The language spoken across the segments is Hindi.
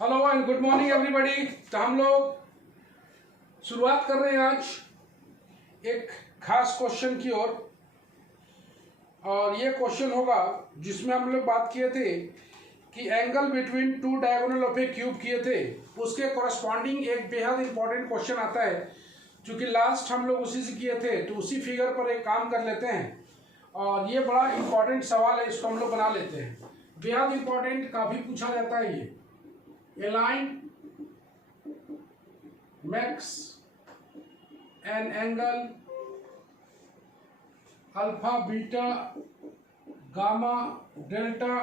Hello and good morning everybody. तो हम लोग शुरुआत कर रहे हैं आज एक खास क्वेश्चन की ओर। और ये क्वेश्चन होगा जिसमें हम लोग बात किए थे कि angle between two diagonal of a cube किए थे, उसके कॉरस्पॉन्डिंग एक बेहद इंपॉर्टेंट क्वेश्चन आता है। चूँकि लास्ट हम लोग उसी से किए थे तो उसी फिगर पर एक काम कर लेते हैं। और ये बड़ा इंपॉर्टेंट सवाल है, इसको हम लोग बना लेते हैं। बेहद इंपॉर्टेंट, काफ़ी पूछा जाता है ये। A line makes an angle alpha, beta, gamma, delta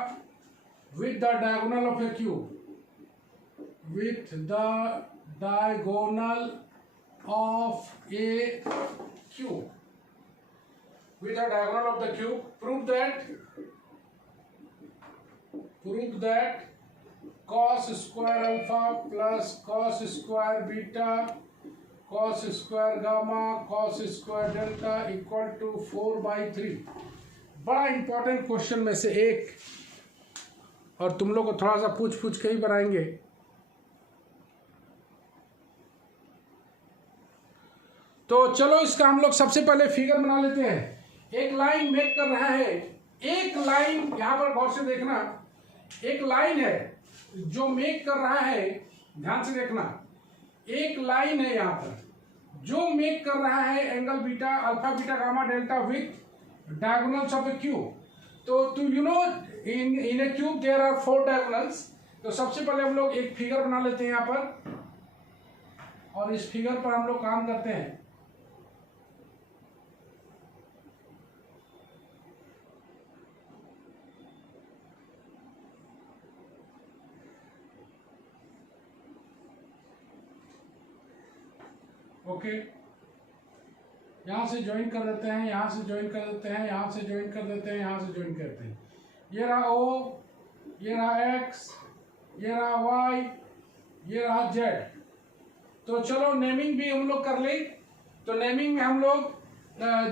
with the diagonal of a cube. With the diagonal of a cube. With the diagonal of the cube, prove that cos square alpha plus cos square beta cos square gamma cos square delta equal to 4/3। बड़ा इंपॉर्टेंट क्वेश्चन में से एक, और तुम लोग को थोड़ा सा पूछ के ही बनाएंगे। तो चलो इसका हम लोग सबसे पहले फिगर बना लेते हैं। एक लाइन मेक कर रहा है, एक लाइन यहां पर गौर से देखना, एक लाइन है जो मेक कर रहा है, ध्यान से देखना। एक लाइन है यहाँ पर जो मेक कर रहा है angle beta alpha beta gamma delta with diagonals of a cube. तो you know in a cube there are 4 diagonals. तो सबसे पहले हम लोग एक फिगर बना लेते हैं यहाँ पर, और इस फिगर पर हम लोग काम करते हैं। ओके, यहाँ से ज्वाइन कर देते हैं, यहाँ से ज्वाइन कर देते हैं, यहाँ से ज्वाइन कर देते हैं, यहाँ से ज्वाइन करते हैं। ये रहा O, ये रहा X, ये रहा Y, ये रहा Z। तो चलो नेमिंग भी हम लोग कर ले। तो नेमिंग में हम लोग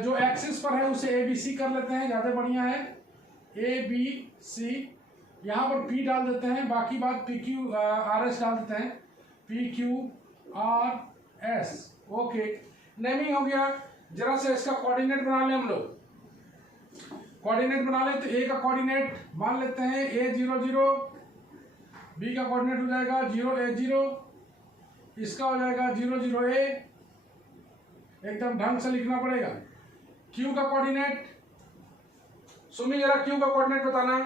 जो एक्सिस पर है उसे ABC कर लेते हैं, ज़्यादा बढ़िया है। ABC, यहाँ पर P डाल देते हैं, बाकी बात PQRS डाल देते हैं, PQRS। ओके, नेमिंग हो गया। जरा से इसका कोऑर्डिनेट बना लें हम लोग। कोऑर्डिनेट बना ले तो ए का कोऑर्डिनेट मान लेते हैं A0 0, बी का कोऑर्डिनेट हो जाएगा 0 A 0, इसका हो जाएगा 0 0 A। एकदम ढंग से लिखना पड़ेगा। क्यू का कोऑर्डिनेट, सुमी जरा क्यू का कोऑर्डिनेट बताना।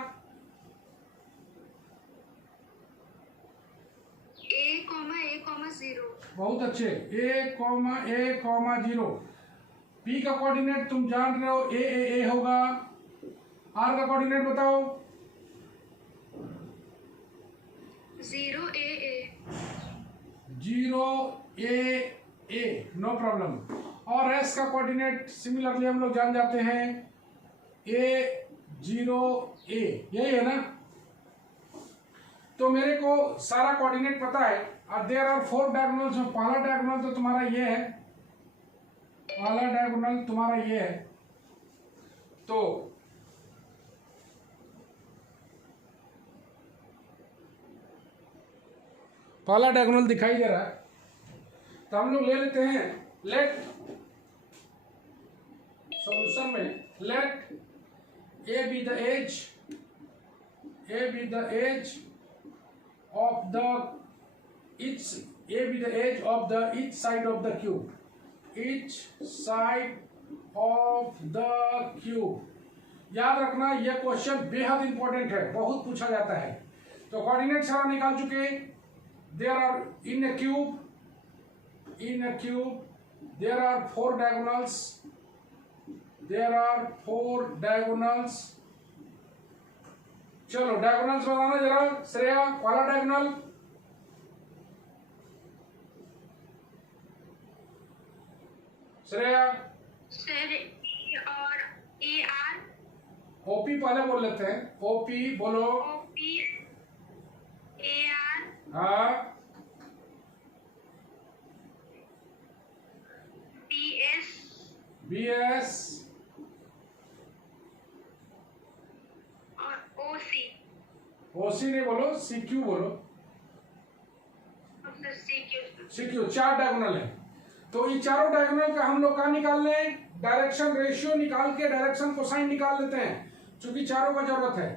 A,0। बहुत अच्छे, A,0। P का कोऑर्डिनेट तुम जान रहे हो, A होगा। R का कोऑर्डिनेट बताओ। 0 AA। 0 AA, no problem. और S का कोऑर्डिनेट सिमिलरली हम लोग जान जाते हैं, A0A, यही है ना। तो मेरे को सारा कोऑर्डिनेट पता है। और देयर आर 4 डायगोनल्स। पहला डायगोनल तो तुम्हारा ये है, पहला डायगोनल तुम्हारा ये है। तो पहला डायगोनल दिखाई दे रहा है, तो हम लोग ले लेते हैं। लेट सॉल्यूशन में late A be the edge of the each side of the cube, each side of the cube। याद रखना यह क्वेश्चन बेहद इंपॉर्टेंट है, बहुत पूछा जाता है। तो कोऑर्डिनेट सारा निकाल चुके। There are in a cube there are 4 diagonals. चलो डायगोनल्स बताना जरा। श्रेया, पहला डायगोनल। श्रेया सर, और AR। ओपी पहले बोल लेते हैं। ओपी बोलो। OP AR। हाँ। BS और OC। ओसी नहीं बोलो, CQ बोलो। सी क्यू, 4 डायगोनल है। तो ये चारों डायगोनल का हम लोग क्या निकाल लें, डायरेक्शन रेशियो निकाल के डायरेक्शन कोसाइन निकाल लेते हैं, क्योंकि चारों का जरूरत है।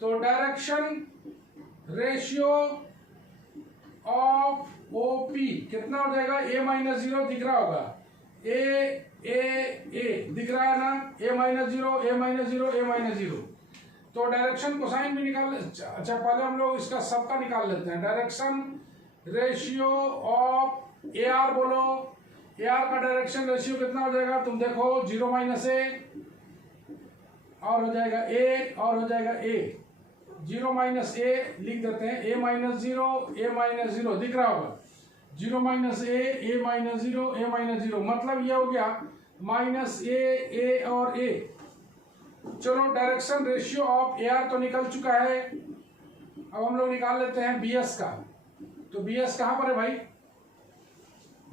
तो डायरेक्शन रेशियो ऑफ ओपी कितना हो जाएगा, a माइनस 0 दिख रहा होगा, ए दिख रहा है ना, a minus 0 a minus 0 a minus 0। तो डायरेक्शन कोसाइन भी निकाल, अच्छा पहले हम लोग इसका सबका निकाल लेते हैं। Direction ratio of A R, बोलो ए आर का डायरेक्शन रेशियो कितना हो जाएगा, तुम देखो 0 माइनस ए और हो जाएगा ए और हो जाएगा ए, 0 माइनस ए लिख देते हैं, ए माइनस 0 ए माइनस 0 दिख रहा होगा, 0 माइनस ए माइनस 0 ए माइनस 0, मतलब ये हो गया माइनस ए और ए। चलो direction ratio of A R तो निकल चुका है, अब हम लोग निकाल लेते हैं बी एस का। तो बी एस कहाँ पर है भाई,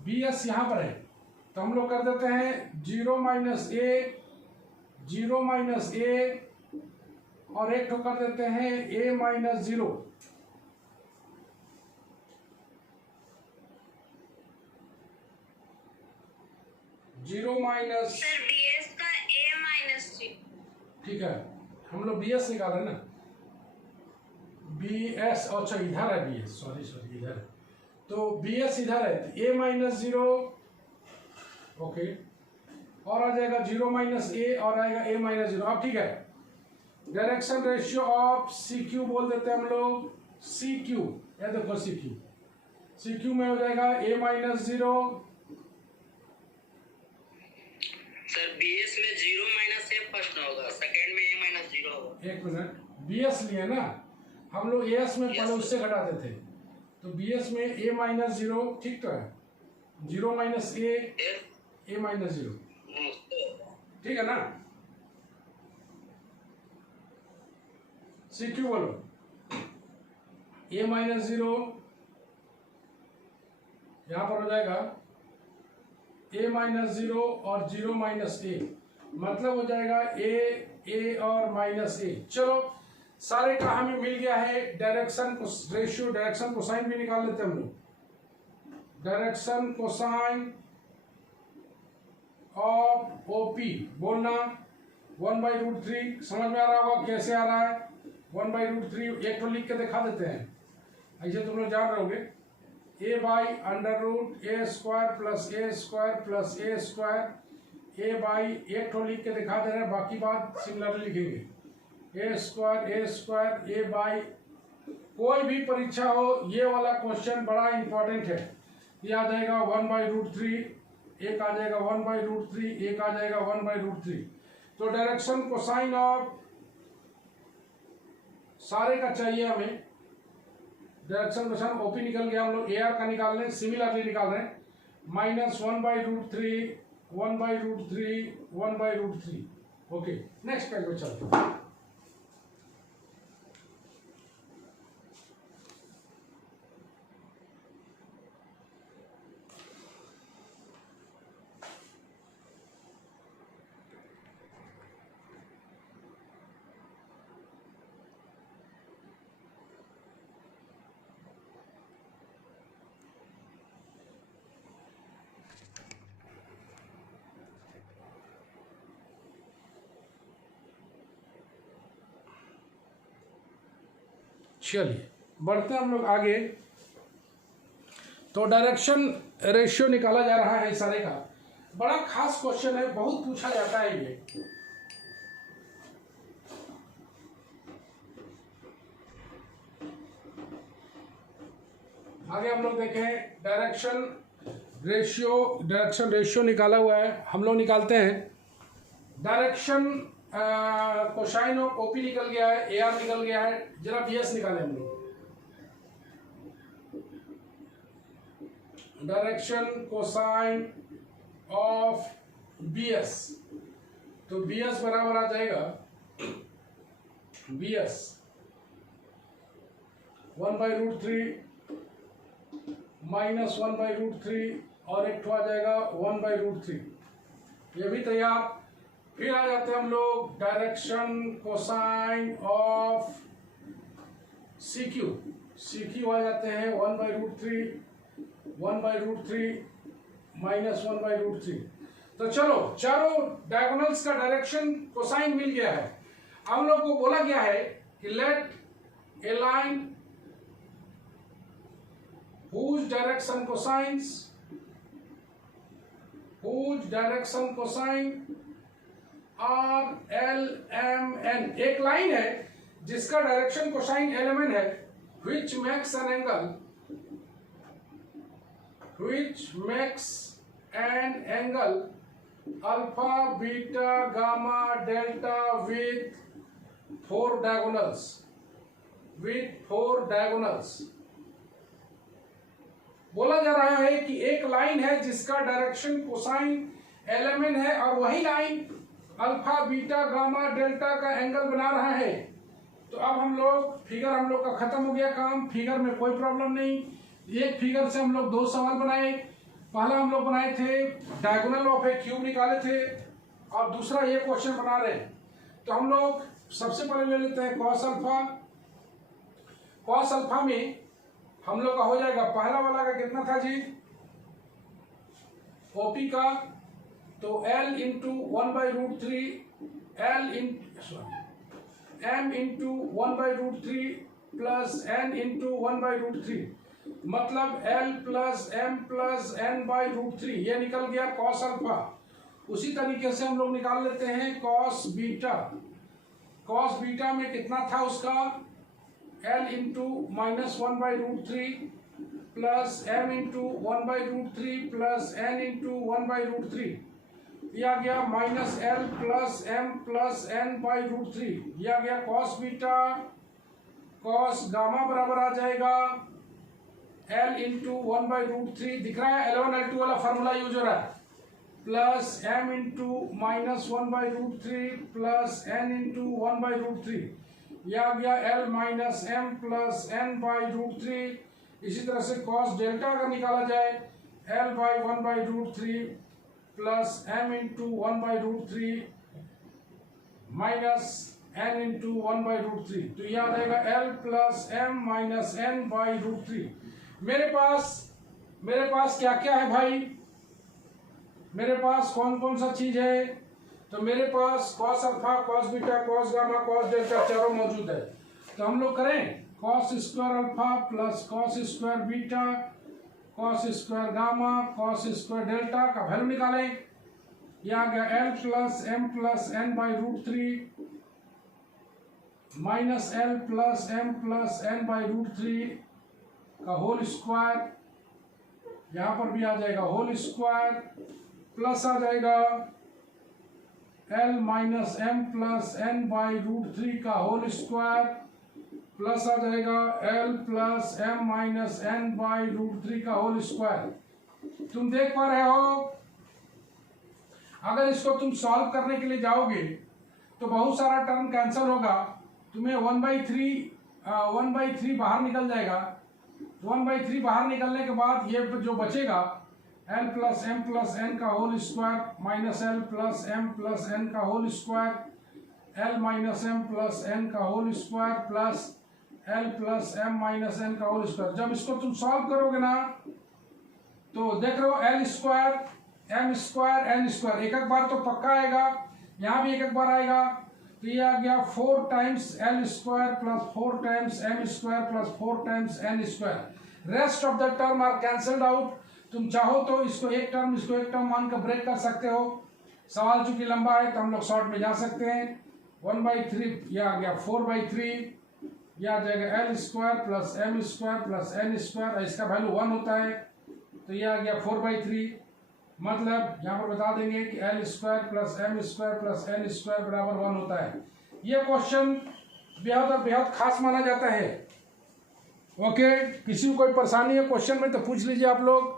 बी एस यहाँ पर है, तो हम लोग कर देते हैं 0 माइनस ए और एक ठो कर देते हैं a माइनस 0। सर bs का a माइनस 3। ठीक है, हम लोग बी एस निकाल रहे हैं ना, बी एस, अच्छा इधर है बी एस, सॉरी इधर है, तो बी एस इधर है, a माइनस 0 ओके, और आ जाएगा 0 माइनस ए और आएगा a माइनस 0। अब ठीक है, direction ratio of C Q बोल देते हैं हम लोग, सी क्यू, ये देखो सी क्यू में हो जाएगा a माइनस 0। सर बीएस में 0 माइनस ए फर्स्ट होगा, सेकंड में a माइनस 0 होगा। एक मिनट, बीएस लिए ना हम लोग, एस में पहले उससे घटाते थे, तो बीएस में a माइनस 0, ठीक तो है, 0 माइनस ए माइनस 0, ठीक है ना। सी क्यू बोलो, a माइनस 0 यहां पर हो जाएगा a माइनस 0 और 0 माइनस ए, मतलब हो जाएगा ए और माइनस ए। चलो सारे का हमें मिल गया है डायरेक्शन रेशियो, डायरेक्शन कोसाइन भी निकाल लेते हैं हम लोग। डायरेक्शन कोसाइन ऑफ ओपी बोलना 1/√3, समझ में आ रहा होगा कैसे आ रहा है, 1/√3 एक तो लिख के दिखा देते हैं, ऐसे तुम लोग जान रहोगे, a by √a square plus a square plus a square, a by एक तो लिख के दिखा दे रहे हैं, बाकी बात सिमिलरली लिखेंगे, a स्क्वायर a बाई, कोई भी परीक्षा हो ये वाला क्वेश्चन बड़ा इंपॉर्टेंट है, ये आ जाएगा 1/√3, एक आ जाएगा 1/√3, एक आ जाएगा 1/√3। तो डायरेक्शन कोसाइन ऑफ सारे का चाहिए हमें, डायरेक्शन कोसाइन ओपी निकल गया, हम लोग ए आर का निकाल रहे हैं, सिमिलरली निकाल रहे हैं, माइनस 1/√3 1/√3 ओके। नेक्स्ट पेज पे चलते हैं। चलिए बढ़ते हैं हम लोग आगे। तो डायरेक्शन रेशियो निकाला जा रहा है सारे का, बड़ा खास क्वेश्चन है, बहुत पूछा जाता है ये। आगे हम लोग देखें डायरेक्शन रेशियो निकाला हुआ है, हम लोग निकालते हैं डायरेक्शन कोसाइन ऑफ ओपी निकल गया है, ए आर निकल गया है, जरा बी एस निकालें हम लोग। Direction cosine of B S, तो बी एस बराबर आ जाएगा बी एस 1/√3 माइनस 1/√3 और एक तो आ जाएगा 1/√3, ये भी तैयार। फिर आ जाते हैं हम लोग direction cosine of C Q आ जाते हैं 1/√3 1/√3 माइनस 1/√3। तो चलो चारों डायगोनल्स का डायरेक्शन कोसाइन मिल गया है। हम लोग को बोला गया है कि let a line whose direction cosine R L M N, एक लाइन है जिसका डायरेक्शन कोसाइन LMN है, which makes an angle alpha, beta, gamma, delta with 4 diagonals. बोला जा रहा है कि एक लाइन है जिसका डायरेक्शन कोसाइन LMN है और वही line alpha, beta, gamma, delta का एंगल बना रहा है। तो अब हम लोग फिगर हम लोग का खत्म हो गया काम, फिगर में कोई प्रॉब्लम नहीं। एक फिगर से हम लोग 2 सवाल बनाए। पहला हम लोग बनाए थे डायगोनल ऑफ ए क्यूब निकाले थे और दूसरा ये क्वेश्चन बना रहे हैं। तो हम लोग सबसे पहले ले लेते हैं कॉस अल्फा। कॉस अल्फा में हम लोग का हो जाएगा, पहला वाला का कितना था जी, ओपी का, तो L into 1/√3 M into 1/√3 plus N into 1/√3, मतलब L plus M plus N/√3, ये निकल गया कॉस अल्फा। उसी तरीके से हम लोग निकाल लेते हैं कॉस बीटा। कॉस बीटा में कितना था उसका, L into minus 1/√3 plus M into 1/√3 plus N into 1/√3, यह आ गया minus L plus M plus N/√3, यह आ गया कॉस बीटा। कॉस गामा बराबर आ जाएगा L इंटू 1/√3, दिख रहा है L1L2 वाला फार्मूला यूज हो रहा है, plus M into minus 1/√3 plus N into 1/√3, यह आ गया L minus M plus N/√3। इसी तरह से कॉस डेल्टा का निकाला जाए L/1/√3 plus M into 1/√3 minus N into 1/√3, तो यह आ जाएगा L plus M minus N/√3। मेरे पास क्या क्या है भाई, मेरे पास कौन कौन सा चीज है, तो मेरे पास cos alpha, cos beta, cos gamma, cos delta चारों मौजूद है। तो हम लोग करें cos square alpha plus cos square beta, cos square gamma, cos square delta का वैल्यू निकालें। यह आ गया L plus M plus N/√3 minus L plus M plus N/√3 का होल स्क्वायर, यहाँ पर भी आ जाएगा होल स्क्वायर, प्लस आ जाएगा L minus M plus N/√3 का होल स्क्वायर, प्लस आ जाएगा L plus M minus N/√3 का होल स्क्वायर। तुम देख पा रहे हो, अगर इसको तुम सॉल्व करने के लिए जाओगे तो बहुत सारा टर्म कैंसिल होगा, तुम्हें 1/3 बाहर निकल जाएगा। 1/3 बाहर निकलने के बाद ये जो बचेगा L plus M plus N का whole square minus L plus M plus N का whole square, L minus M plus N का whole square plus L plus M minus N का होल स्क्वायर। जब इसको तुम सॉल्व करोगे ना तो देख रहे हो L square M square N square एक बार तो पक्का आएगा, यहाँ भी एक बार आएगा, तो ये आ गया 4 times L square plus 4 times M square plus 4 times N square. Rest of the term are cancelled out. तुम चाहो तो इसको एक टर्म मान कर ब्रेक कर सकते हो। सवाल चूंकि लंबा है तो हम लोग शॉर्ट में जा सकते हैं। 1/3 यह आ गया 4/3, यह आ जाएगा L square plus M square plus N square, इसका वैल्यू 1 होता है, तो यह आ गया 4/3। मतलब यहाँ पर बता देंगे कि L square plus M square plus N square बराबर 1 होता है। यह क्वेश्चन बेहद खास माना जाता है। ओके, किसी को कोई परेशानी है क्वेश्चन में तो पूछ लीजिए आप लोग।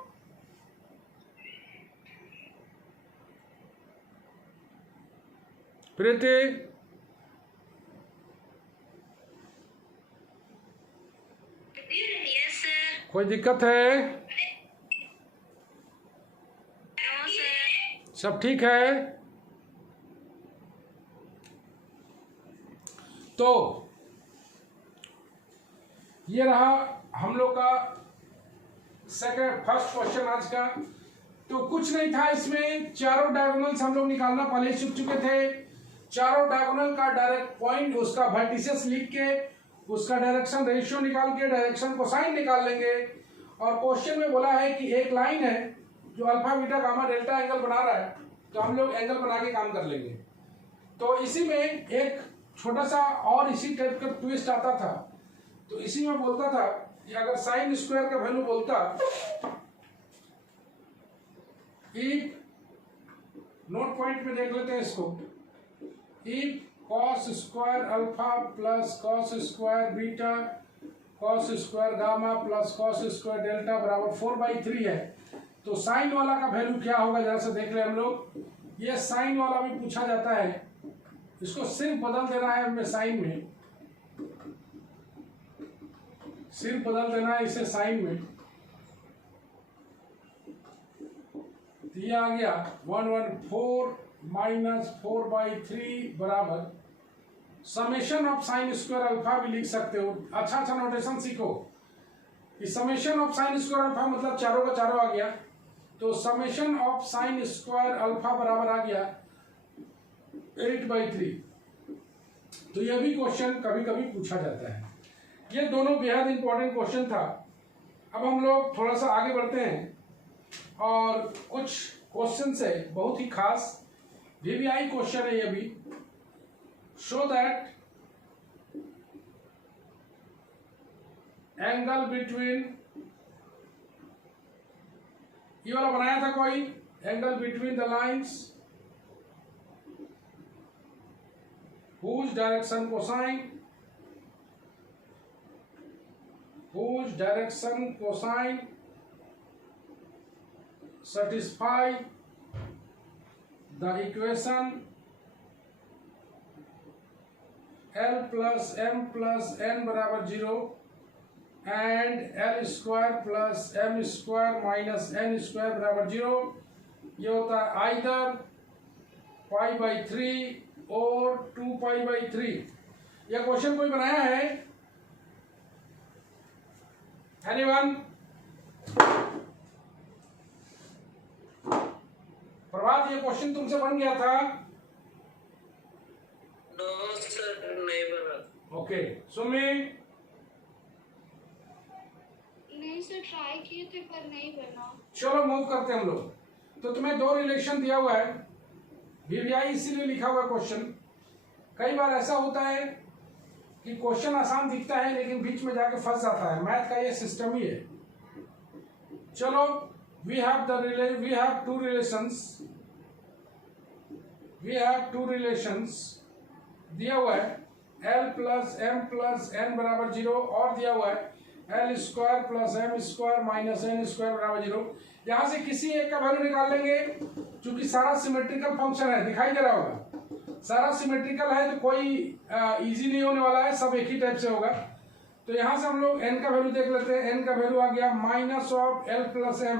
Preeti, yes sir. कोई दिक्कत है? No sir. सब ठीक है? तो ये रहा हम लोग का फर्स्ट क्वेश्चन आज का। तो कुछ नहीं था इसमें, चारों डायगोनल्स हम लोग निकालना पहले सीख चुके थे। चारों डायगोनल का डायरेक्ट पॉइंट, उसका वर्टिसेस लिख के, उसका डायरेक्शन रेशियो निकाल के डायरेक्शन कोसाइन निकाल लेंगे। और क्वेश्चन में बोला है कि एक लाइन है जो alpha beta gamma delta angle बना रहा है, तो हम लोग एंगल बना के काम कर लेंगे। तो इसी में एक छोटा सा और इसी टाइप का ट्विस्ट आता था। तो इसी में बोलता था कि अगर साइन स्क्वायर का वैल्यू बोलता, नोट पॉइंट में देख लेते हैं इसको, cos square alpha plus cos square beta cos square gamma plus cos square delta बराबर 4/3 है। तो साइन वाला का वैल्यू क्या होगा जरा से देख ले हम लोग। ये साइन वाला भी पूछा जाता है, इसको सिर्फ बदल देना है हमें साइन में, सिर्फ बदल देना है इसे साइन में। तो ये आ गया 114 माइनस 4/3 बराबर summation of sine square alpha भी लिख सकते हो। अच्छा अच्छा नोटेशन सीखो कि summation of sine square alpha मतलब चारों का चारों आ गया। तो summation of sine square alpha बराबर आ गया 8/3। तो यह भी क्वेश्चन कभी कभी पूछा जाता है। ये दोनों बेहद इंपॉर्टेंट क्वेश्चन था। अब हम लोग थोड़ा सा आगे बढ़ते हैं और कुछ क्वेश्चन है बहुत ही खास वीवीआई क्वेश्चन है ये भी। शो दैट एंगल बिटवीन, ये वाला बनाया था कोई, angle between the lines whose direction cosine satisfy the equation L plus M plus N बराबर 0 and L square plus M square minus N square बराबर 0। ये होता है आइदर π/3 और 2π/3। यह क्वेश्चन कोई बनाया है? एनीवन? प्रभात, ये क्वेश्चन तुमसे बन गया था? नो सर, नहीं बना। ओके, सुमी? नहीं सर, ट्राई किए थे पर नहीं बना। चलो मूव करते हैं हम लोग। तो तुम्हें दो रिलेशन दिया हुआ है, वीवीआई इसीलिए लिखा हुआ क्वेश्चन। कई बार ऐसा होता है कि क्वेश्चन आसान दिखता है लेकिन बीच में जाके फंस जाता है। मैथ का ये सिस्टम ही है। चलो, वी हैव टू रिलेशंस दिया हुआ है, L plus M plus N बराबर 0 और दिया हुआ है L square plus M square minus N square बराबर 0। यहाँ से किसी एक का वैल्यू निकाल लेंगे। चूंकि सारा सिमेट्रिकल फंक्शन है, दिखाई दे रहा होगा, सारा सिमेट्रिकल है तो कोई इजी नहीं होने वाला है, सब एक ही टाइप से होगा। तो यहाँ से हम लोग n का वैल्यू देख लेते हैं। n का वैल्यू आ गया minus of L plus M,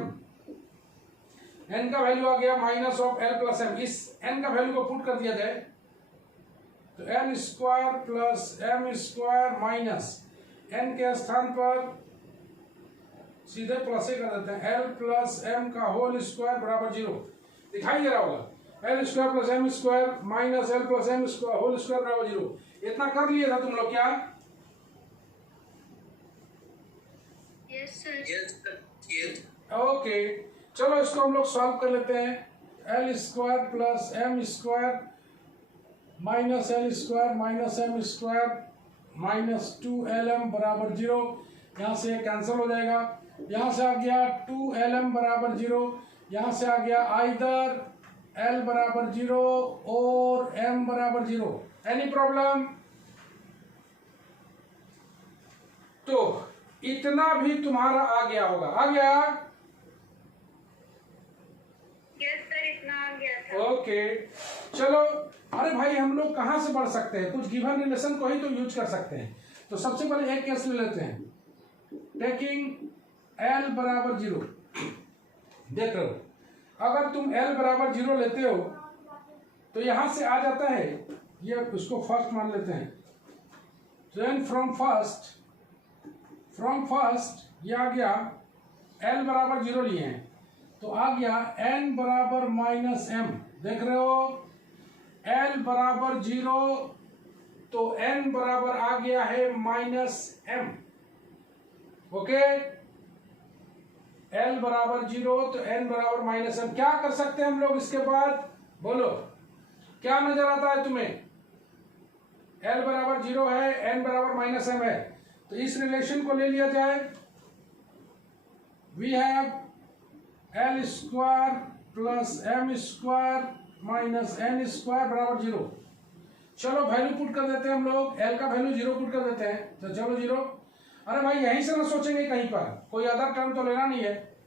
n का वैल्यू आ गया minus of L plus M। इस n का वैल्यू को पुट कर दिया जाए तो L square plus M square minus n के स्थान पर सीधे प्लस से कर देते हैं, L प्लस M का होल स्क्वायर बराबर 0। दिखाई दे रहा होगा, L square plus M square minus L plus M square whole square बराबर 0। इतना कर लिए था तुम लोग क्या? Yes sir. Yes sir. Okay, चलो इसको हम लोग सॉल्व कर लेते हैं। L square plus M square minus L square minus M square minus 2LM बराबर 0। यहाँ से कैंसिल हो जाएगा। यहाँ से आ गया 2LM बराबर 0, यहाँ से आ गया आइदर L बराबर 0 और M बराबर 0। Any problem? तो इतना भी तुम्हारा आ गया होगा। आ गया? यस सर, इतना आ गया था। ओके, चलो। अरे भाई, हम लोग कहाँ से बढ़ सकते हैं? कुछ गिवन रिलेशन को ही तो यूज कर सकते हैं। तो सबसे पहले एक केस ले लेते हैं, टेकिंग L बराबर 0। देख रहे हो, अगर तुम L बराबर 0 लेते हो तो यहां से आ जाता है, ये उसको फर्स्ट मान लेते हैं। देन फ्रॉम फर्स्ट ये आ गया एल बराबर 0 लिए हैं, तो आ गया एन बराबर माइनस एम। देख रहे हो, एल बराबर 0 तो एन बराबर आ गया है माइनस एम। ओके, एल बराबर 0 तो एन बराबर माइनस एम। क्या कर सकते हैं हम लोग इसके बाद, बोलो क्या नजर आता है तुम्हें? एल बराबर 0 है, एन बराबर माइनस एम है, तो इस रिलेशन को ले लिया जाए। We have L square plus M square minus N square बराबर 0। चलो वैल्यू पुट कर देते हैं हम लोग, एल का वैल्यू 0 पुट कर देते हैं, तो चलो 0। अरे भाई यहीं से ना सोचेंगे, कहीं पर कोई अदर टर्म तो लेना नहीं है,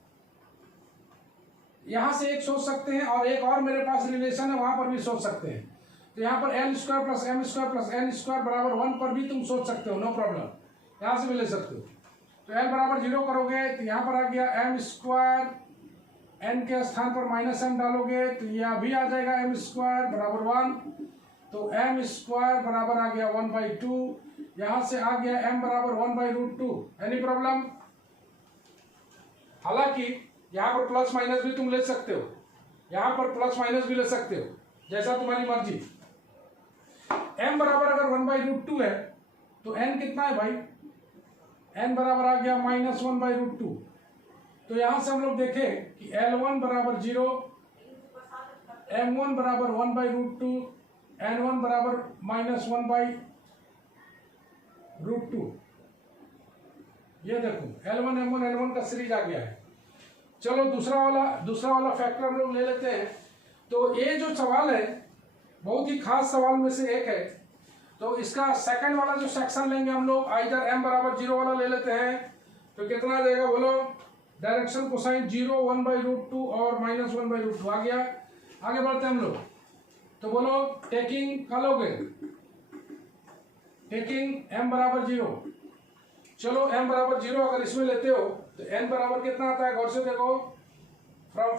यहां से एक सोच सकते हैं और एक और मेरे पास रिलेशन है वहां पर भी सोच सकते हैं। तो यहाँ पर L square plus M square plus N square बराबर 1 पर भी तुम सोच सकते हो, नो प्रॉब्लम, यहां से भी ले सकते हो। तो एल बराबर 0 करोगे तो यहाँ पर आ गया एम स्क्वायर, एन के स्थान पर माइनस एम डालोगे तो यह भी आ जाएगा एम स्क्वायर बराबर 1, तो एम स्क्वायर बराबर आ गया 1/2। यहां से आ गया एम बराबर 1/√2। Any problem? हालांकि यहाँ पर प्लस माइनस भी तुम ले सकते हो, यहाँ पर प्लस माइनस भी ले सकते हो, जैसा तुम्हारी मर्जी। m बराबर अगर 1/√2 है तो n कितना है भाई? n बराबर आ गया माइनस 1/√2। तो यहां से हम लोग देखें कि L1 बराबर 0, M1 बराबर 1/√2, N1 बराबर माइनस 1/√2। ये देखो L1 M1 N1 का सीरीज आ गया है। चलो दूसरा वाला फैक्टर हम लोग ले लेते हैं। तो ये जो सवाल है बहुत ही खास सवाल में से एक है, तो इसका सेकंड वाला जो सेक्शन लेंगे हम लोग, आइदर m बराबर 0 वाला ले लेते हैं। तो कितना आ जाएगा बोलो? डायरेक्शन कोसाइन 0, 1/√2 और माइनस 1/√2 आ गया। आगे बढ़ते हैं हम लोग, तो बोलो टेकिंग क्या लोगे? टेकिंग m बराबर 0। चलो m बराबर 0 अगर इसमें लेते हो तो n बराबर कितना आता है? गौर से देखो, फ्रॉम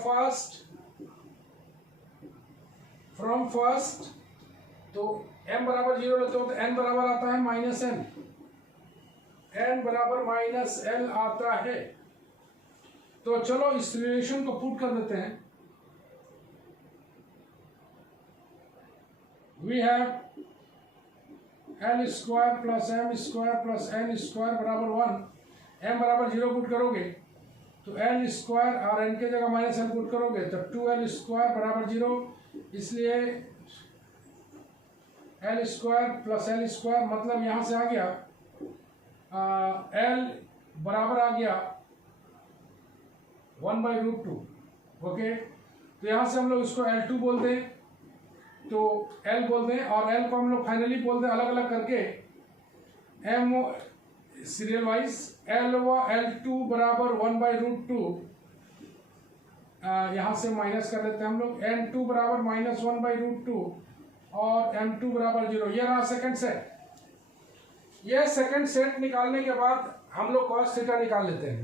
फर्स्ट तो m बराबर 0 लेते हो तो n बराबर आता है माइनस n, n बराबर माइनस l आता है। तो चलो इस रिलेशन को पुट कर देते हैं। We have L square plus M square plus N square बराबर 1। m बराबर 0 पुट करोगे तो एल स्क्वायर और n के जगह माइनस एल पुट करोगे तो 2l स्क्वायर बराबर 0। इसलिए L square plus L square मतलब यहां से आ गया एल बराबर आ गया 1/√2। ओके, तो यहां से हम लोग इसको L2 बोल दें, तो L बोल दें और L को हम लोग फाइनली बोल दें अलग अलग करके, M सीरियल वाइज L2 बराबर 1/√2, यहाँ से माइनस कर लेते हैं हम लोग, N2 बराबर माइनस 1/√2 और M2 बराबर 0। ये रहा सेकंड सेट। ये सेकंड सेट निकालने के बाद हम लोग cos थीटा निकाल लेते हैं।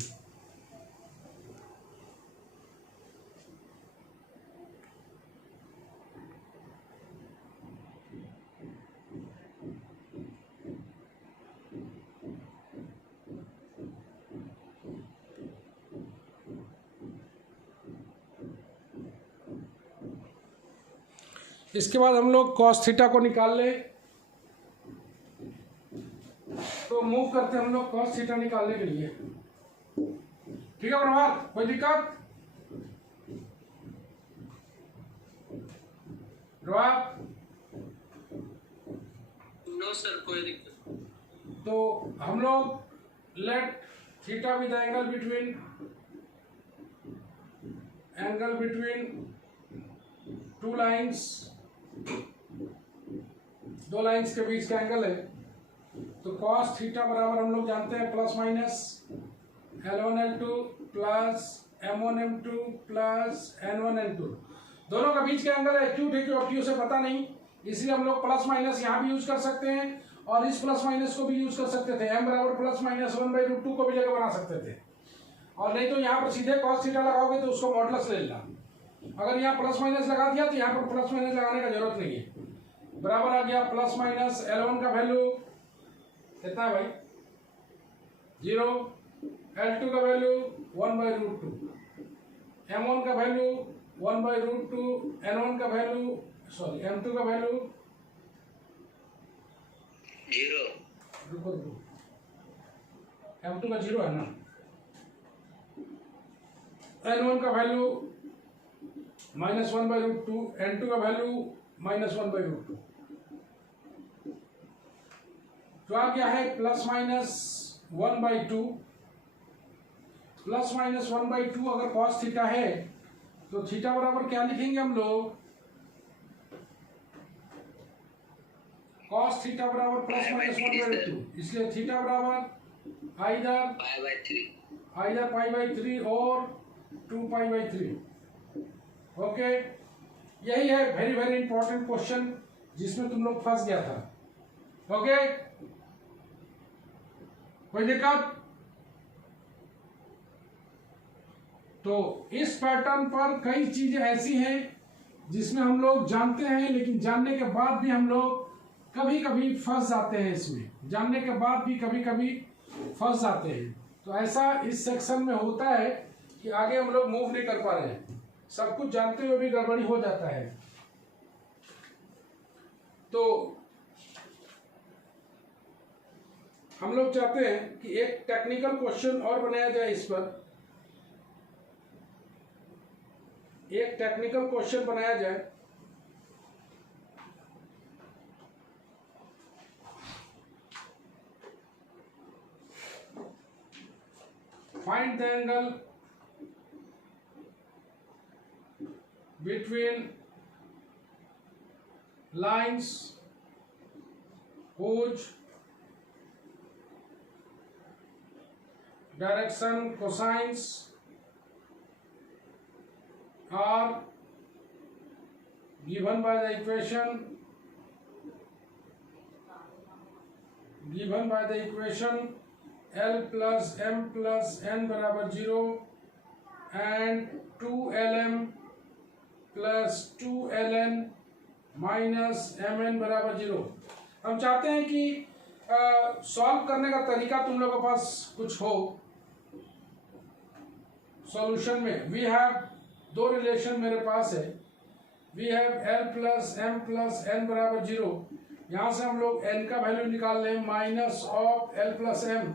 इसके बाद हम लोग cos थीटा को निकाल ले, तो मूव करते हैं हम लोग cos थीटा निकालने के लिए। ठीक है प्रभात, कोई दिक्कत? प्रभात? नो सर, कोई दिक्कत। तो हम लोग let theta with angle between two lines, दो लाइंस के बीच का एंगल है, तो cos थीटा बराबर हम लोग जानते हैं plus minus L1 L2 plus M1 M2 plus N1 N2। दोनों का बीच का एंगल है, एक्यूट है कि ऑब्ट्यूज है पता नहीं, इसलिए हम लोग प्लस माइनस यहाँ भी यूज कर सकते हैं और इस प्लस माइनस को भी यूज कर सकते थे। m बराबर प्लस माइनस 1/√2 को भी जगह बना सकते थे, और नहीं तो यहाँ पर सीधे cos थीटा लगाओगे तो उसको मॉडुलस ले लेना। अगर यहाँ प्लस माइनस लगा दिया तो यहाँ पर प्लस माइनस लगाने का जरूरत नहीं है। बराबर आ गया प्लस माइनस L1 का वैल्यू कितना है भाई? 0, L2 का वैल्यू 1/√2, m1 का वैल्यू 1/√2, n1 का वैल्यू m2 का वैल्यू 0। रुको m2 का 0 है ना, n1 का वैल्यू -1/√2, n2 का वैल्यू -1/√2, तो आ गया है ±1/2। ±1/2 अगर cos थीटा है तो थीटा बराबर क्या लिखेंगे हम लोग? cos थीटा बराबर ±1/2, इसलिए थीटा बराबर आइदर π/3 और 2π/3। ओके, यही है वेरी वेरी इंपॉर्टेंट क्वेश्चन जिसमें तुम लोग फंस गया था। ओके, कोई दिक्कत? तो इस पैटर्न पर कई चीजें ऐसी हैं जिसमें हम लोग जानते हैं, लेकिन जानने के बाद भी हम लोग कभी कभी फंस जाते हैं। इसमें जानने के बाद भी कभी कभी फंस जाते हैं। तो ऐसा इस सेक्शन में होता है कि आगे हम लोग मूव नहीं कर पा रहे हैं, सब कुछ जानते हुए भी गड़बड़ी हो जाता है। तो हम लोग चाहते हैं कि एक टेक्निकल क्वेश्चन और बनाया जाए, इस पर एक टेक्निकल क्वेश्चन बनाया जाए। Find the angle between lines whose direction cosines are given by the equation L plus M plus N बराबर 0 and 2LM plus 2ln minus mn बराबर 0। हम चाहते हैं कि सॉल्व करने का तरीका तुम लोगों के पास कुछ हो। सॉल्यूशन में वी हैव दो रिलेशन मेरे पास है, we have L plus M plus N बराबर 0। यहाँ से हम लोग n का वैल्यू निकाल लें minus of L plus M,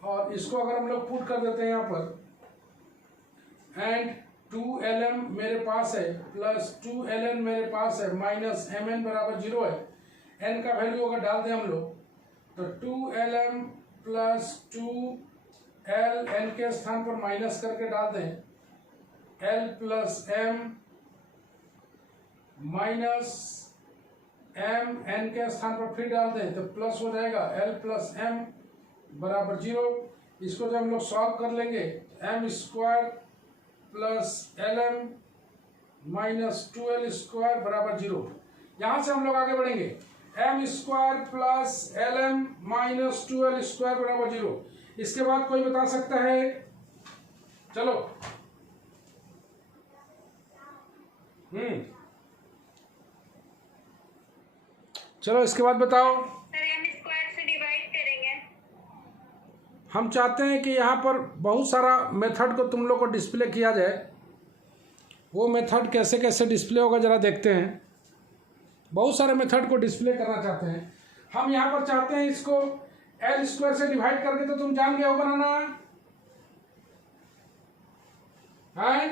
और इसको अगर हम लोग पुट कर देते हैं यहाँ पर, एंड 2lm मेरे पास है प्लस 2ln मेरे पास है माइनस mn बराबर 0 है। n का वैल्यू अगर डाल दें हम लोग तो 2lm प्लस 2l n के स्थान पर माइनस करके डाल दें l plus m minus m n के स्थान पर फिर डाल दें तो प्लस हो जाएगा l प्लस m बराबर 0। इसको जब हम लोग सॉल्व कर लेंगे m square plus lm minus 2l square बराबर 0। यहां से हम लोग आगे बढ़ेंगे, m square plus lm minus 2l square बराबर 0। इसके बाद कोई बता सकता है? चलो चलो इसके बाद बताओ। सर m स्क्वायर से डिवाइड करेंगे। हम चाहते हैं कि यहाँ पर बहुत सारा मेथड को तुम लोग को डिस्प्ले किया जाए। वो मेथड कैसे कैसे डिस्प्ले होगा जरा देखते हैं। बहुत सारे मेथड को डिस्प्ले करना चाहते हैं हम। यहाँ पर चाहते हैं इसको एल स्क्वायर से डिवाइड करके, तो तुम जान गए हो बनाना है।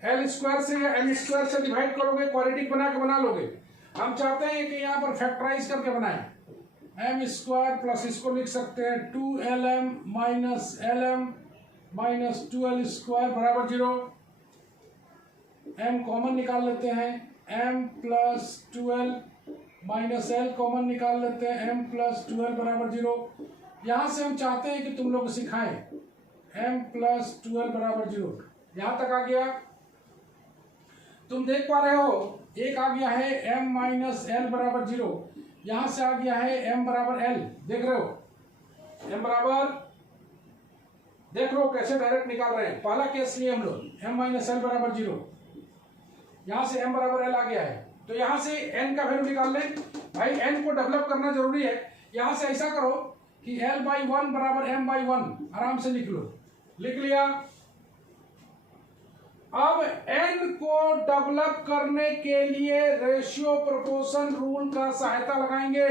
एल स्क्वायर से या एल स्क्वायर से डिवाइड करोगे, क्वाड्रेटिक बना के बना लोगे। हम चाहते हैं कि यहाँ पर फैक्टराइज करके बनाएं। एम स्क्वायर प्लस इसको लिख सकते हैं 2lm minus lm minus 2l square बराबर 0। m कॉमन निकाल लेते हैं, m plus 2l minus l common निकाल लेते हैं, m प्लस 2l बराबर 0। यहाँ से हम चाहते हैं कि तुम लोग सिखाएं m प्लस 2l बराबर 0। यहाँ तक आ गया, तुम देख पा रहे हो। एक आ गया है m माइनस l बराबर 0। यहाँ से आ गया है m बराबर l, देख रहे हो m बराबर, देख लो कैसे डायरेक्ट निकाल रहे हैं। पहला केस लिए हम लोग m माइनस l बराबर 0, यहाँ से m बराबर l आ गया है। तो यहाँ से n का वैल्यू निकाल लें। भाई n को डेवलप करना जरूरी है। यहाँ से ऐसा करो कि l/1 बराबर m/1 आराम से लिख लो। लिख लिया। अब n को डेवलप करने के लिए रेशियो प्रोपोर्शन रूल का सहायता लगाएंगे।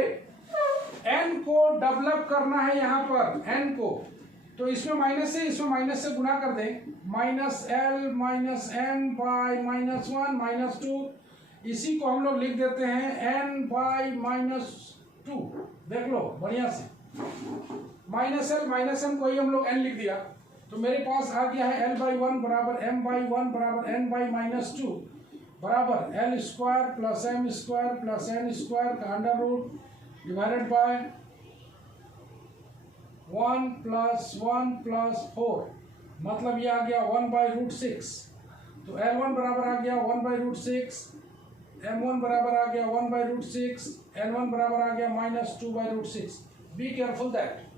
n को डेवलप करना है यहां पर, n को, तो इसमें माइनस से, इसमें माइनस से गुना कर दें, minus L minus M by minus one minus two. इसी को हम लोग लिख देते हैं n बाई माइनस टू। देख लो बढ़िया से, माइनस एल माइनस एम को ही हम लोग n लिख दिया, तो मेरे पास आ गया है l बाई वन बराबर m बाई वन बराबर n बाई माइनस टू बराबर l square plus m square plus n square का under root divided by 1 plus 4, मतलब ये आ गया 1 बाई रूट 6। तो L1 बराबर आ गया 1 बाई रूट 6, M1 बराबर आ गया 1 बाई रूट 6, N1 बराबर आ गया minus 2 by root 6। Be careful that.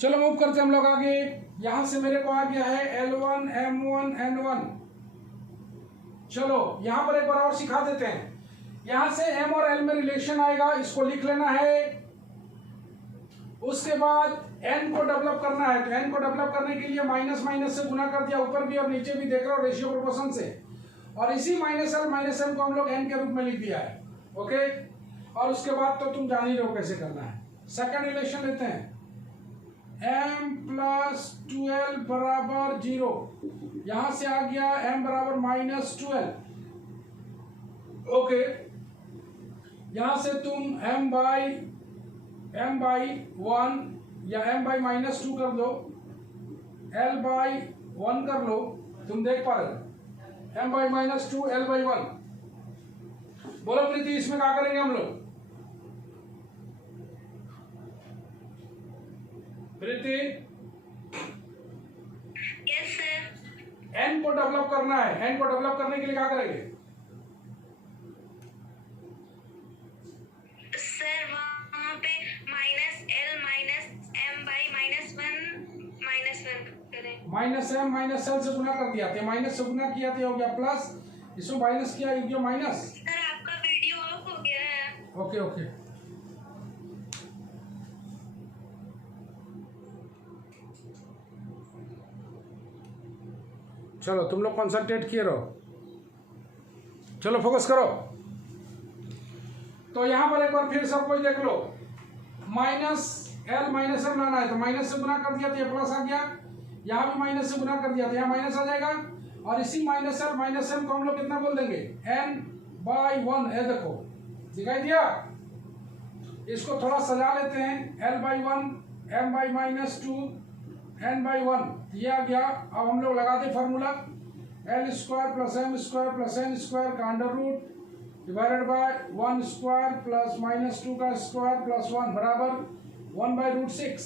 चलो मूव करते हम लोग आगे। यहां से मेरे को आ गया है L1 M1 N1। चलो यहां पर एक बार और सिखा देते हैं। यहां से M और L में रिलेशन आएगा, इसको लिख लेना है। उसके बाद n को डेवलप करना है, तो n को डेवलप करने के लिए माइनस माइनस से गुना कर दिया, ऊपर भी और नीचे भी देख रहे हो रेशियो प्रोपोर्शन से, और इसी माइनस एल माइनस एम को हम लोग n के रूप में लिख दिया है। ओके, और उसके बाद तो तुम जान ही रहो कैसे करना है। सेकंड रिलेशन लेते हैं, m प्लस 12 बराबर 0। यहां से आ गया m बराबर माइनस 12। ओके, यहां से तुम m बाई 1 या m बाई माइनस 2 कर दो, l बाई 1 कर लो, तुम देख पा रहे m by minus 2 l by 1। बोलो प्रीति, इसमें क्या करेंगे हम लोग? Preeti, yes sir. n को डेवलप करना है, n को डेवलप करने के लिए क्या करेंगे? सर वहाँ पे minus L minus M by minus one करें। माइनस एम माइनस एल से गुना कर दिया था, माइनस से गुना किया था हो गया प्लस, इसमें माइनस किया हो गया माइनस। सर आपका वीडियो ऑफ हो गया है। ओके ओके, चलो तुम लोग कंसंट्रेट किए रहो, चलो फोकस करो। तो यहां पर एक बार फिर सब कोई देख लो, माइनस एल माइनस एम लाना है, तो माइनस से गुना कर दिया तो ये प्लस आ गया, यहां भी माइनस से गुना कर दिया तो यहाँ माइनस आ जाएगा, और इसी माइनस एल माइनस एम को हम लोग कितना बोल देंगे? n by 1। ये देखो दिखाई दिया, इसको थोड़ा सजा लेते हैं, l by 1 m by minus 2 n by 1, ये आ गया। अब हम लोग लगाते formula, l square plus m square plus n square का under root divided by 1 square plus minus 2 का स्क्वायर प्लस 1 बराबर 1 बाई रूट 6।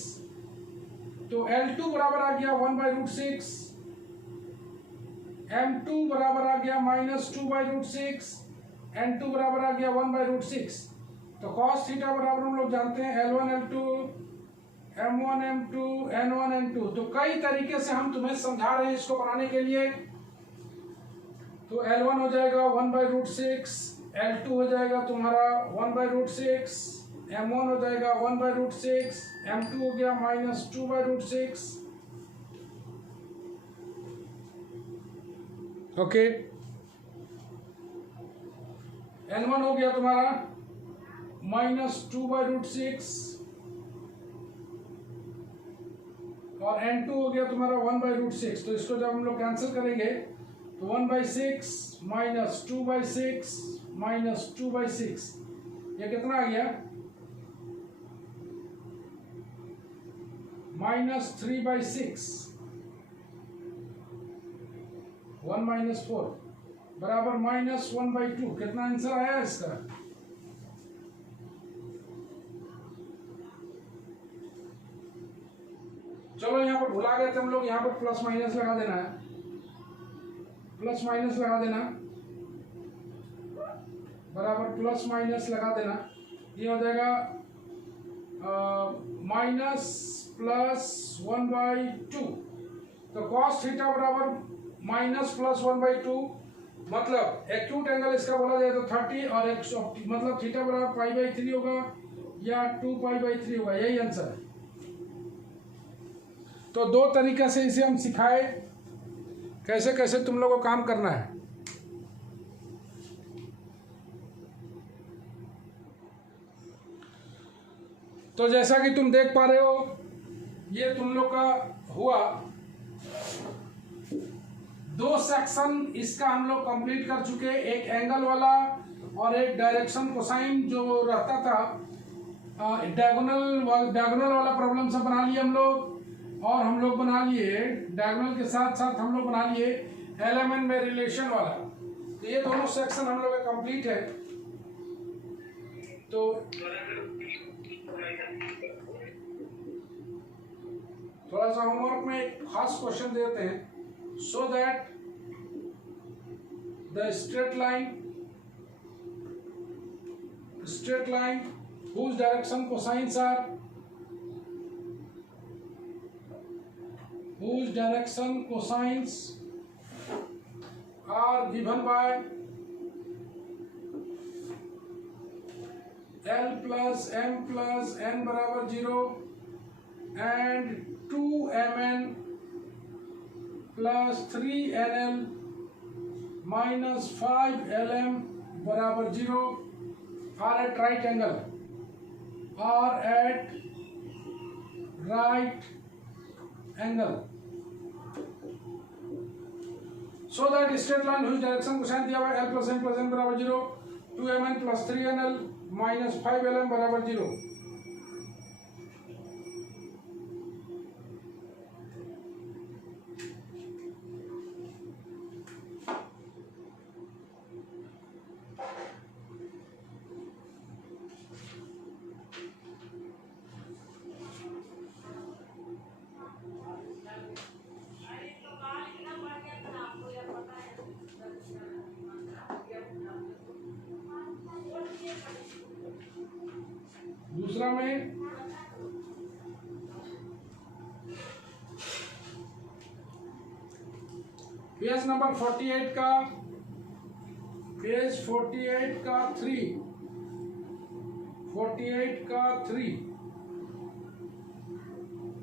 तो L2 बराबर आ गया 1 बाई रूट 6, M2 बराबर आ गया माइनस 2 बाई रूट 6, N2 बराबर आ गया 1 बाई रूट 6। तो cos थीटा बराबर हम लोग जानते हैं L1 L2 M1 M2 N1 N2। तो कई तरीके से हम तुम्हें समझा रहे हैं इसको बनाने के लिए। तो L1 हो जाएगा 1 बाई रूट 6, L2 हो जाएगा तुम्हारा 1 बाई रूट 6, M1 हो जाएगा 1 बाई रूट 6, M2 हो गया minus 2 by root 6। Okay, N1 हो गया तुम्हारा माइनस 2 बाई रूट 6, और N2 हो गया तुम्हारा 1 बाई रूट 6। तो इसको जब हम लोग कैंसिल करेंगे तो 1 by 6 minus 2 by 6 minus 2 by 6, ये कितना आ गया? माइनस 3 बाई 6, 1 माइनस 4 बराबर माइनस 1 बाई 2। कितना आंसर आया इसका? चलो यहाँ पर भुला गए थे हम लोग, यहाँ पर प्लस माइनस लगा देना है, प्लस माइनस लगा देना बराबर प्लस माइनस लगा देना, ये हो जाएगा माइनस प्लस 1 बाई 2। तो cos थीटा बराबर माइनस प्लस 1 बाई 2, मतलब एक्यूट एंगल इसका बोला जाए तो 30 और मतलब थीटा बराबर π/3 होगा या 2π/3 होगा, यही आंसर है। तो दो तरीका से इसे हम सिखाए कैसे कैसे तुम लोगों को काम करना है। तो जैसा कि तुम देख पा रहे हो, ये तुम लोग का हुआ दो सेक्शन, इसका हम लोग कंप्लीट कर चुके, एक एंगल वाला और एक डायरेक्शन कोसाइन जो रहता था, डायगोनल वाला प्रॉब्लम सब बना लिए हम लोग, और हम लोग बना लिए डायगोनल के साथ साथ हम लोग बना लिए एलिमेंट में रिलेशन वाला। तो ये दोनों सेक्शन हम लोग का कंप्लीट है। तो थोड़ा सा होमवर्क में एक खास क्वेश्चन देते हैं, so that the straight line whose direction cosines are given by L plus M plus N बराबर 0 and 2Mn plus 3NL minus 5LM बराबर 0 are at right angle, so that straight line whose direction cosine दिया हुआ है L plus M plus N बराबर 0, 2Mn plus 3NL minus 5LM बराबर 0। दूसरा में पेज नंबर 48 का 3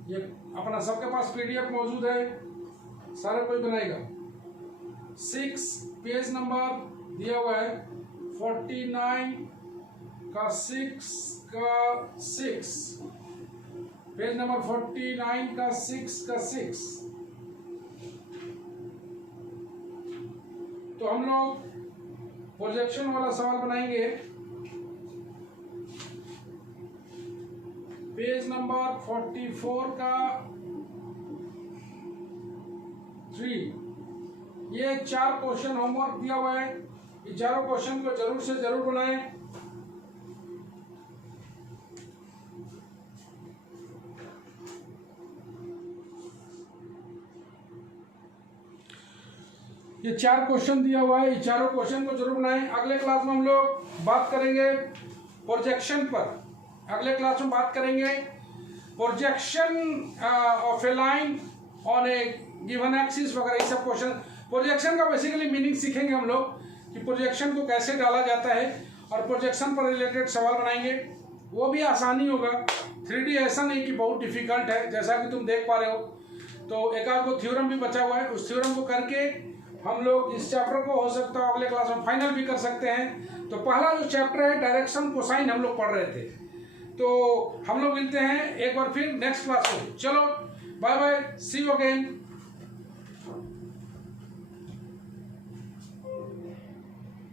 ये अपना सबके पास पीडीएफ मौजूद है, सारे कोई बनाएगा। 6 पेज नंबर दिया हुआ है 49 का 6 पेज नंबर 49 का 6 तो हम लोग प्रोजेक्शन वाला सवाल बनाएंगे। पेज नंबर 44 का 3 ये 4 क्वेश्चन होमवर्क दिया हुआ है, ये चारों क्वेश्चन को जरूर से जरूर बनाएं। ये 4 क्वेश्चन दिया हुआ है, ये चारों क्वेश्चन को जरूर बनाएं। अगले क्लास में हम लोग बात करेंगे प्रोजेक्शन पर, अगले क्लास में बात करेंगे projection of A line on A given axis वगैरह, ये सब क्वेश्चन। प्रोजेक्शन का बेसिकली मीनिंग सीखेंगे हम लोग कि प्रोजेक्शन को कैसे डाला जाता है, और प्रोजेक्शन पर रिलेटेड सवाल बनाएंगे, वो भी आसानी होगा। 3D ऐसा नहीं कि बहुत डिफिकल्ट है, जैसा कि तुम देख पा रहे हो। तो एक आध को थ्योरम भी बचा हुआ है, उस थ्योरम को करके हम लोग इस चैप्टर को हो सकता है अगले क्लास में फाइनल भी कर सकते हैं। तो पहला जो चैप्टर है डायरेक्शन कोसाइन हम लोग पढ़ रहे थे, तो हम लोग मिलते हैं एक बार फिर नेक्स्ट क्लास में। चलो bye bye, see you again.